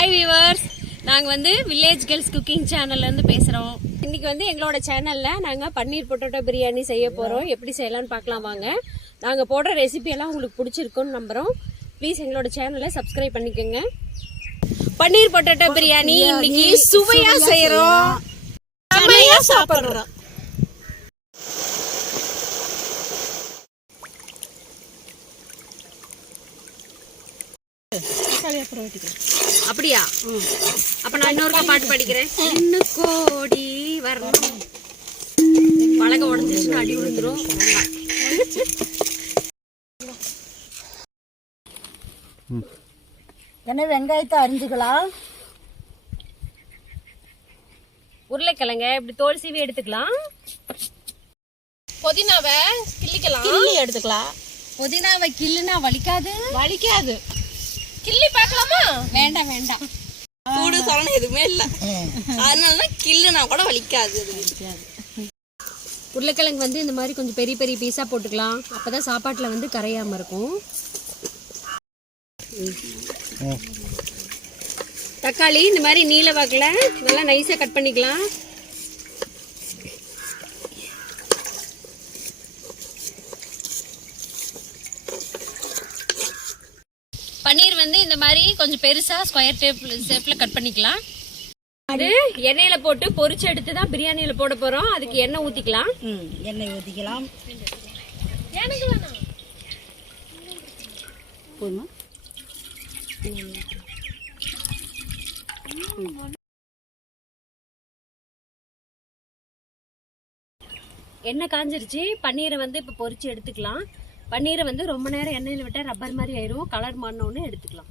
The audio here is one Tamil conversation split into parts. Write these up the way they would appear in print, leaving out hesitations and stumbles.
ஹாய் வியூவர்ஸ், நாங்கள் வந்து வில்லேஜ் கேர்ள்ஸ் குக்கிங் சேனல்லேருந்து பேசுகிறோம். இன்றைக்கி வந்து எங்களோட சேனலில் நாங்கள் பன்னீர் பொட்டேட்டோ பிரியாணி செய்ய போகிறோம். எப்படி செய்யலாம்னு பார்க்கலாம் வாங்க. நாங்கள் போடுற ரெசிபியெல்லாம் உங்களுக்கு பிடிச்சிருக்குன்னு நம்புகிறோம். ப்ளீஸ் எங்களோட சேனலை சப்ஸ்கிரைப் பண்ணிக்கோங்க. பன்னீர் பொட்டேட்டோ பிரியாணி இன்னைக்கு சுவையாக செய்கிறோம், செமையாக சாப்பிட்றோம். அப்படியா? அப்ப நான் இன்னொரு பாட்டு படிக்கிறேன். இன்னும் கோடி வரணும், பழக உடஞ்சிருச்சுன்னு அடி விழுந்துரும். என்ன வெங்காயத்தை அரிஞ்சுக்கலாம். உருளைக்கிழங்க இப்படி தோல் சீவி எடுத்துக்கலாம். புதினாவை கிள்ளிக்கலாம், கிள்ளி எடுத்துக்கலாம். புதினாவை கிள்ளுனா வலிக்காது? வலிக்காது. கிள்ளி பார்க்கலாமா? வேண்டாம் வேண்டாம், கூடு சொரணை எதுவுமே இல்லை, அதனாலதான் கிள்ளுனா கூட வலிக்காது. உருளைக்கிழங்கு வந்து இந்த மாதிரி கொஞ்சம் பெரிய பெரிய பீஸா போட்டுக்கலாம். அப்பதான் சாப்பாட்டுல வந்து கரையாம இருக்கும். தக்காளி இந்த மாதிரி நீல வாக்குல நல்லா நைஸா கட் பண்ணிக்கலாம். பன்னீர் வந்து இந்த மாதிரி கொஞ்சம் பெருசா ஸ்கொயர் ஷேப்ல கட் பண்ணிக்கலாம். அது எண்ணெயில போட்டு பொரிச்சு எடுத்து தான் பிரியாணியில போட போறோம். அதுக்கு எண்ணெய் ஊத்திக்கலாம். எண்ணெய் ஊத்திக்கலாம். போதுமா? எண்ணெய் காஞ்சிருச்சு. பன்னீரை வந்து இப்ப பொரிச்சு எடுத்துக்கலாம். பன்னீரை வந்து ரொம்ப நேரம் எண்ணெயில் விட்டா ரப்பர் மாதிரி ஆயிரும். கலர் மாறினோன்னு எடுத்துக்கலாம்.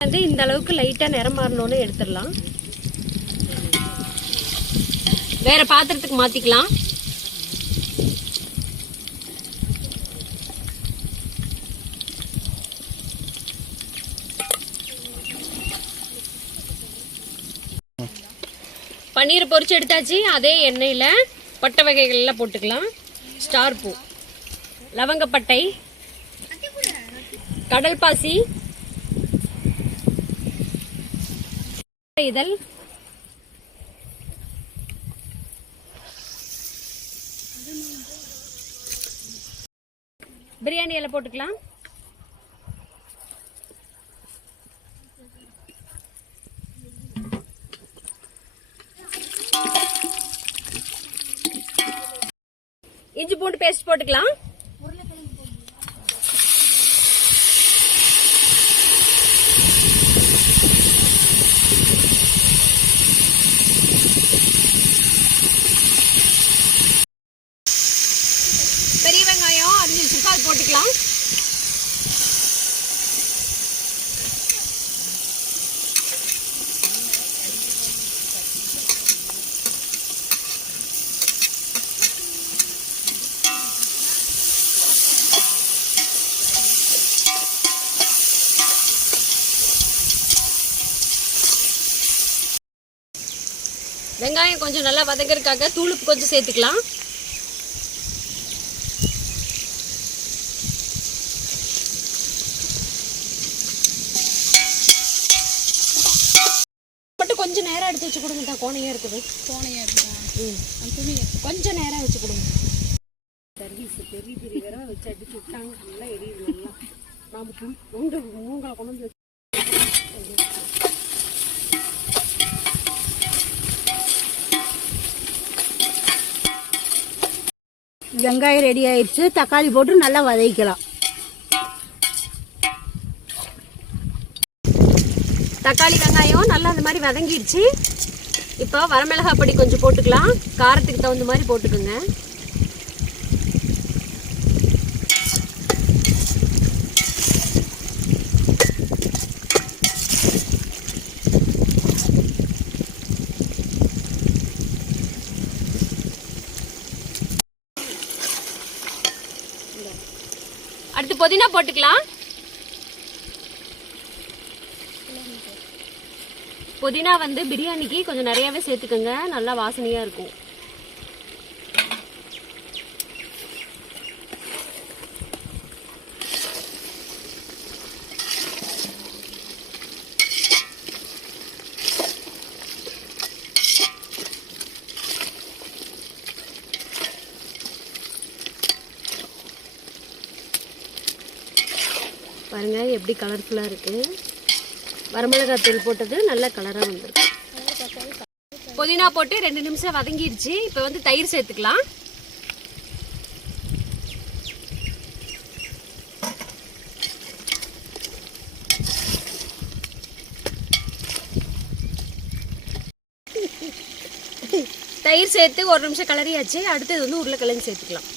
வந்து இந்த அளவுக்கு லைட்டா நிறம் மாறணும்னு எடுத்துடலாம். வேற பாத்திரத்துக்கு மாத்திக்கலாம். பன்னீர் பொரிச்சு எடுத்தாச்சு. அதே எண்ணெயில பட்டை வகைகள் எல்லாம் போட்டுக்கலாம். ஸ்டார் பூ, லவங்கப்பட்டை, கடல் பாசி, இதழ், பிரியாணி இலை போட்டுக்கலாம். இஞ்சி பூண்டு பேஸ்ட் போட்டுக்கலாம். பெரிய வெங்காயம் அரிஞ்சு வச்சிருக்கோம், அது போட்டுக்கலாம். வெங்காயம் கொஞ்சம் நல்லா வதக்கிறதுக்காக தூளுப்பு கொஞ்சம் சேர்த்துக்கலாம். மட்டும் கொஞ்சம் நேரம் எடுத்து வச்சு கொடுங்க. கோணையா இருக்குது, கோணையா இருக்குதா? கொஞ்சம் நேரம் வச்சு கொடுங்க. சர்வீஸ் பெரிய பெரிய விரவை வச்சு அடிச்சு விட்டாங்க. நல்லா எரியுது. நல்லா நாம உங்களை கொண்டு வந்து வெங்காயம் ரெடி ஆயிடுச்சு. தக்காளி போட்டு நல்லா வதக்கிக்கலாம். தக்காளி வெங்காயம் நல்லா அந்த மாதிரி வதங்கிடுச்சு. இப்போ வரமிளகாய் பொடி கொஞ்சம் போட்டுக்கலாம். காரத்துக்கு தகுந்த மாதிரி போட்டுக்கோங்க. அடுத்து புதினா போட்டுக்கலாம். புதினா வந்து பிரியாணிக்கு கொஞ்சம் நிறையவே சேர்த்துக்கோங்க, நல்லா வாசனையா இருக்கும். பாருங்க எப்படி கலர்ஃபுல்லா இருக்கு. வரமிளகாய் தூள் போட்டது நல்ல கலரா வந்திருக்கு. புதினா போட்டு 2 நிமிஷம் வதங்கிடுச்சு. இப்போ வந்து தயிர் சேர்த்துக்கலாம். தயிர் சேர்த்து 1 நிமிஷம் கலரியாச்சு. அடுத்தது வந்து உருளைக்கிழங்கு சேர்த்துக்கலாம்.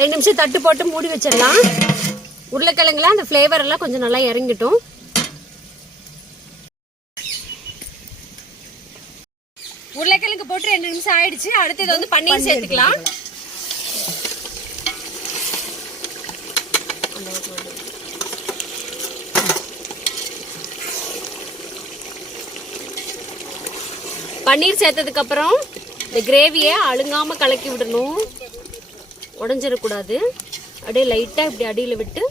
ரெண்டு நிமிஷம் தட்டு போட்டு மூடி வச்சிடலாம். உருளைக்கிழங்குல அந்த ஃப்ளேவர் எல்லாம் கொஞ்சம் நல்லா இறங்கிட்டும். உருளைக்கிழங்கு போட்டு 2 நிமிஷம் ஆயிடுச்சு. அடுத்தது வந்து பன்னீர் சேர்த்துக்கலாம். பன்னீர் சேர்த்ததுக்கு அப்புறம் இந்த கிரேவியை அழுங்காம கலக்கி விடணும், உடஞ்சிடக்கூடாது. அப்படியே லைட்டா இப்படி அடியில விட்டு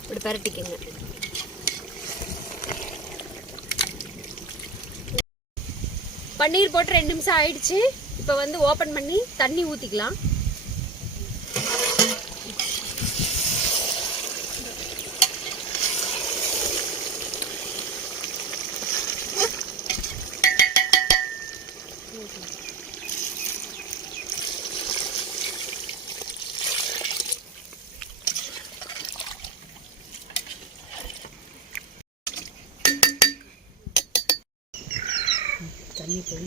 இப்படி பரட்டிக்கங்க. பன்னீர் போட்டு 2 நிமிஷம் ஆயிடுச்சு. இப்போ வந்து ஓபன் பண்ணி தண்ணி ஊத்திக்கலாம்.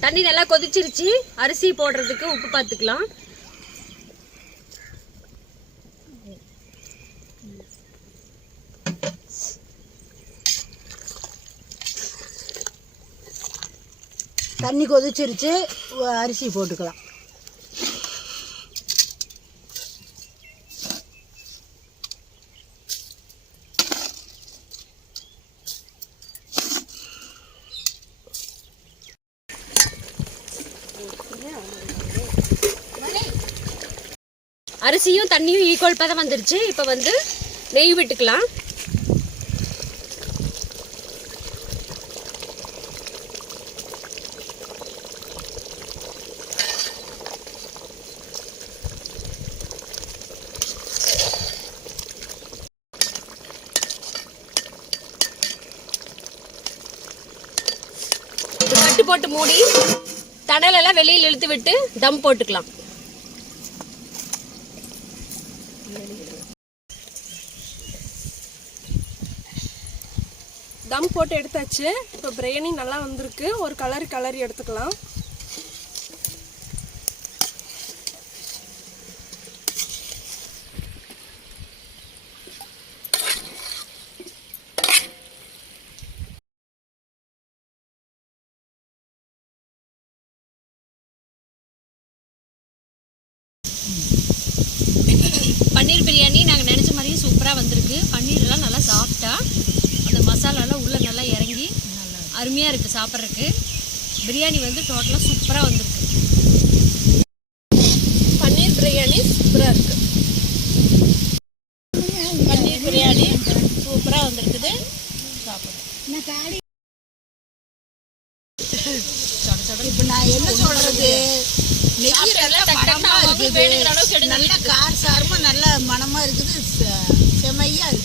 தண்ணி நல்லா கொதிச்சிருச்சு. அரிசி போடுறதுக்கு உப்பு பார்த்துக்கலாம். தண்ணி கொதிச்சிருச்சு, அரிசி போட்டுக்கலாம். அரிசியும் தண்ணியும் ஈக்குவல் பதம் வந்துருச்சு. இப்போ வந்து நெய் விட்டுக்கலாம். கட்டு போட்டு மூடி தடலெல்லாம் வெளியில் இழுத்து விட்டு தம் போட்டுக்கலாம். தம் போட்டு எடுத்தாச்சு. இப்போ பிரியாணி நல்லா வந்திருக்கு. ஒரு கலரி எடுத்துக்கலாம். பன்னீர் பிரியாணி நாங்கள் நினச்ச மாதிரியே சூப்பராக வந்திருக்கு. பன்னீர்லாம் நல்லா சாஃப்டாக அந்த மசாலாலாம் உள்ளே நல்லா இறங்கி அருமையாக இருக்குது சாப்பிட்றதுக்கு. பிரியாணி வந்து டோட்டலாக சூப்பராக வந்திருக்கு. பன்னீர் பிரியாணி சூப்பராக இருக்குது. பன்னீர் பிரியாணி சூப்பராக வந்திருக்குது. சாப்பிடுறேன். இப்போ நான் என்ன சொல்றது, நெய் நல்லா மணமா இருக்குது, நல்ல காரசாரமா நல்ல மணமா இருக்குது, செமையா இருக்குது.